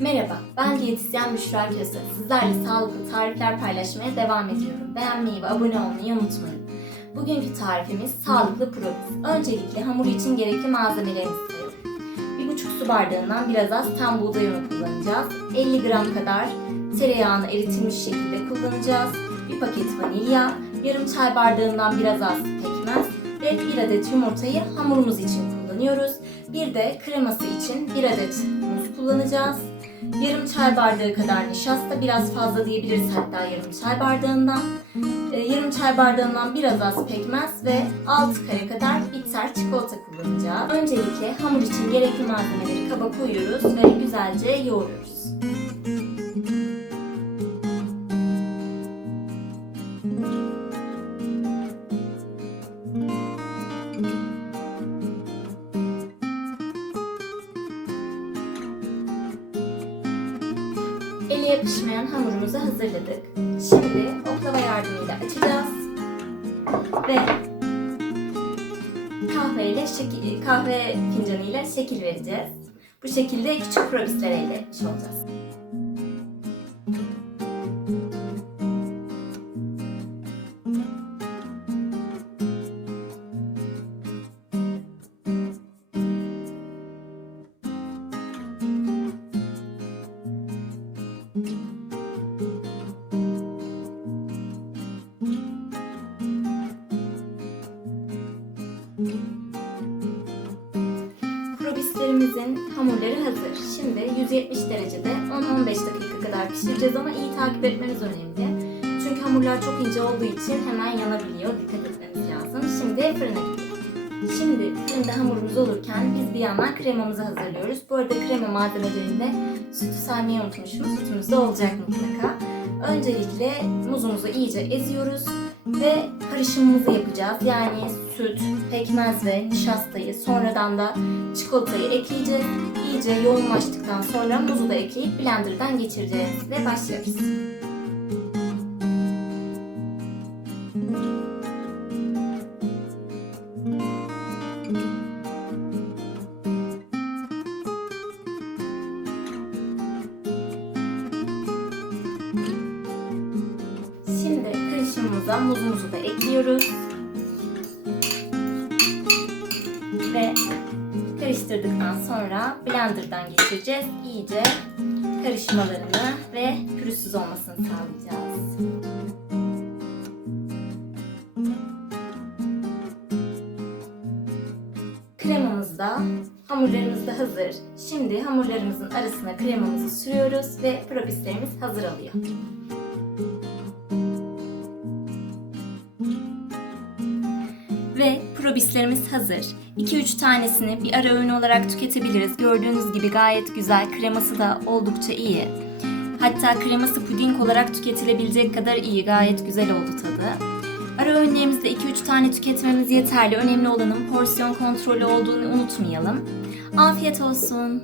Merhaba, ben diyetisyen Büşra Köse. Sizlerle sağlıklı tarifler paylaşmaya devam ediyorum. Beğenmeyi ve abone olmayı unutmayın. Bugünkü tarifimiz sağlıklı probis. Öncelikle hamur için gerekli malzemelerimizi sayalım. 1,5 su bardağından biraz az tam buğday unu kullanacağız. 50 gram kadar tereyağını eritilmiş şekilde kullanacağız. Bir paket vanilya, yarım çay bardağından biraz az pekmez ve bir adet yumurtayı hamurumuz için kullanıyoruz. Bir de kreması için bir adet muz kullanacağız. Yarım çay bardağı kadar nişasta, biraz fazla diyebiliriz hatta yarım çay bardağından. Ee, yarım çay bardağından biraz az pekmez ve 6 kare kadar bitter çikolata kullanacağız. Öncelikle hamur için gerekli malzemeleri kaba koyuyoruz ve güzelce yoğuruyoruz. Yapışmayan hamurumuzu hazırladık. Şimdi oklava yardımıyla açacağız. Ve kahveyle şekil, kahve fincanıyla şekil vereceğiz. Bu şekilde küçük probisler elde etmiş olacağız. Probislerimizin hamurları hazır. Şimdi 170 derecede 10-15 dakika kadar pişireceğiz ama iyi takip etmeniz önemli. Çünkü hamurlar çok ince olduğu için hemen yanabiliyor. Dikkat etmemiz lazım. Şimdi fırına gidiyor. Şimdi fırında hamurumuz olurken biz bir yandan kremamızı hazırlıyoruz. Bu arada krema malzemelerinde sütü saymayı unutmuşum. Sütümüz de olacak mutlaka. Öncelikle muzumuzu iyice eziyoruz ve karışımımızı yapacağız. Yani süt, pekmez ve nişastayı sonradan da çikolatayı ekleyeceğiz. İyice yoğunlaştıktan sonra muzu da ekleyip blenderdan geçireceğiz ve başlıyoruz. Karışımımıza muzumuzu da ekliyoruz. Ve karıştırdıktan sonra blenderdan geçireceğiz. İyice karışmalarını ve pürüzsüz olmasını sağlayacağız. Kremamız da hamurlarımız da hazır. Şimdi hamurlarımızın arasına kremamızı sürüyoruz ve probislerimiz hazır oluyor. Ve probislerimiz hazır. 2-3 tanesini bir ara öğün olarak tüketebiliriz. Gördüğünüz gibi gayet güzel. Kreması da oldukça iyi. Hatta kreması puding olarak tüketilebilecek kadar iyi. Gayet güzel oldu tadı. Ara öğünlerimizde 2-3 tane tüketmemiz yeterli. Önemli olanın porsiyon kontrolü olduğunu unutmayalım. Afiyet olsun.